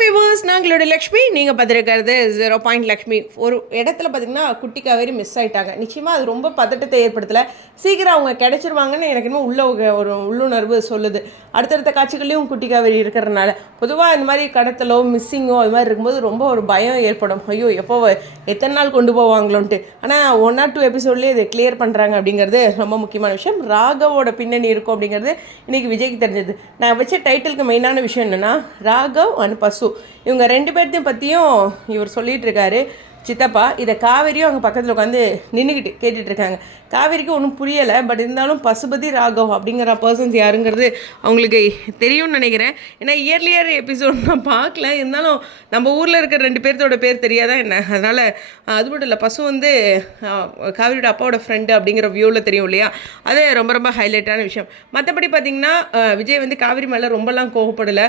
Viewers, நாங்களோட Lakshmi. நீங்கள் பார்த்துருக்கிறது 0 லக்ஷ்மி. ஒரு இடத்துல பார்த்தீங்கன்னா குட்டி காவேரி மிஸ் ஆகிட்டாங்க. நிச்சயமாக அது ரொம்ப பதட்டத்தை ஏற்படுத்தலை. சீக்கிரம் அவங்க கிடச்சிருவாங்கன்னு எனக்கு இன்னும் உள்ள ஒரு உள்ளுணர்வு சொல்லுது. அடுத்தடுத்த காட்சிகள்லையும் குட்டி காவேரி இருக்கிறதுனால பொதுவாக இந்த மாதிரி கடத்தலோ மிஸ்ஸிங்கோ அது மாதிரி இருக்கும்போது ரொம்ப ஒரு பயம் ஏற்படும். ஐயோ எப்போ எத்தனை நாள் கொண்டு போவாங்களோன்ட்டு. ஆனால் 1 or 2 எபிசோட்லேயே இதை கிளியர் பண்ணுறாங்க அப்படிங்கிறது ரொம்ப முக்கியமான விஷயம். ராகவோட பின்னணி இருக்கும் அப்படிங்கிறது இன்றைக்கி விஜய்க்கு தெரிஞ்சது. நான் வச்ச டைட்டிலுக்கு மெயினான விஷயம் என்னென்னா ராகவ் அண்ட் பசு, இவங்க 2 பேர்த்தையும் பற்றியும் இவர் சொல்லிகிட்டு இருக்காரு சித்தப்பா. இதை காவேரியும் அவங்க பக்கத்தில் உட்காந்து நின்றுக்கிட்டு கேட்டுட்ருக்காங்க. காவேரிக்கு ஒன்றும் புரியலை. பட் இருந்தாலும் பசுபதி ராகவ் அப்படிங்கிற பர்சன்ஸ் யாருங்கிறது அவங்களுக்கு தெரியும்னு நினைக்கிறேன். ஏன்னா இயர்லியர் எபிசோட் நான் பார்க்கல. இருந்தாலும் நம்ம ஊரில் இருக்கிற 2 பேர்த்தோட பேர் தெரியாதான் என்ன. அதனால் அது மட்டும் இல்லை, பசு வந்து காவேரியோட அப்பாவோட ஃப்ரெண்டு அப்படிங்கிற வியூவில் தெரியும் இல்லையா. அது ரொம்ப ரொம்ப ஹைலைட்டான விஷயம். மற்றபடி பார்த்திங்கன்னா விஜய் வந்து காவேரி மேலே ரொம்பலாம் கோவப்படலை.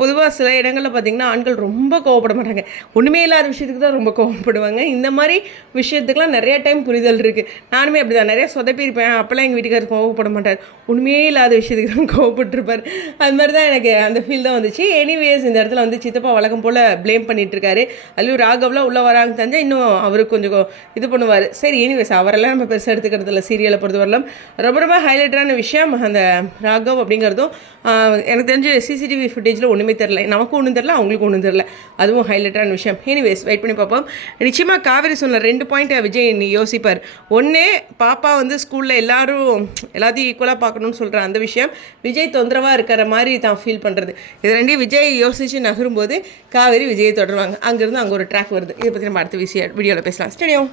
பொதுவாக சில இடங்களில் பார்த்திங்கன்னா ஆண்கள் ரொம்ப கோவப்பட மாட்டாங்க. ஒன்றுமே இல்லாத விஷயத்துக்கு தான் ரொம்ப கோவப்படுவாங்க. இந்த மாதிரி விஷயத்துக்குலாம் நிறையா டைம் புரிதல் இருக்குது. நானுமே அப்படி தான் நிறையா சொதப்பியிருப்பேன். அப்போல்லாம் எங்கள் வீட்டுக்காரர் கோவப்பட மாட்டார். ஒன்றுமே இல்லாத விஷயத்துக்கு தான் கோவப்பட்டிருப்பார். அது மாதிரி தான் எனக்கு அந்த ஃபீல் தான் வந்துச்சு. எனிவேஸ், இந்த இடத்துல வந்து சித்தப்பா வழக்கம் போல் ப்ளேம் பண்ணிகிட்டு இருக்காரு. அதுலேயும் ராகவ்லாம் உள்ளே வராங்க தெரிஞ்சால் இன்னும் அவருக்கு கொஞ்சம் இது பண்ணுவார். சரி, எனிவேஸ் அவரெல்லாம் நம்ம பெருசாக எடுத்துக்கிறது இல்லை. சீரியலை பொறுத்த வரலாம் ரொம்ப ரொம்ப ஹைலைட்டான விஷயம் அந்த ராகவ் அப்படிங்கிறதும். எனக்கு தெரிஞ்சு சிசிடிவி ஃபுட்டேஜில் ஒன்றுமே தெரில. நமக்கும் ஒன்றும் தெரில, அவங்களுக்கும் ஒன்றும் தெரில. அதுவும் ஹைலைட்டான விஷயம். எனிவேஸ் வெயிட் பண்ணி பார்ப்போம். நிச்சயமாக காவேரி சொன்ன 2 பாயிண்ட்டை விஜய் நீ யோசிப்பார். ஒன்று, பாப்பா வந்து ஸ்கூலில் எல்லாத்தையும் ஈக்குவலாக பார்க்கணும்னு சொல்கிற அந்த விஷயம் விஜய் தொந்தரவாக இருக்கிற மாதிரி தான் ஃபீல் பண்ணுறது. இது 2 விஜய் யோசித்து நகரும்போது காவேரி விஜயை தொடருவாங்க. அங்கேருந்து அங்கே ஒரு ட்ராக் வருது. இதை பற்றி நம்ம அடுத்த வீடியோவில் பேசலாம். ஸ்டேடியம்.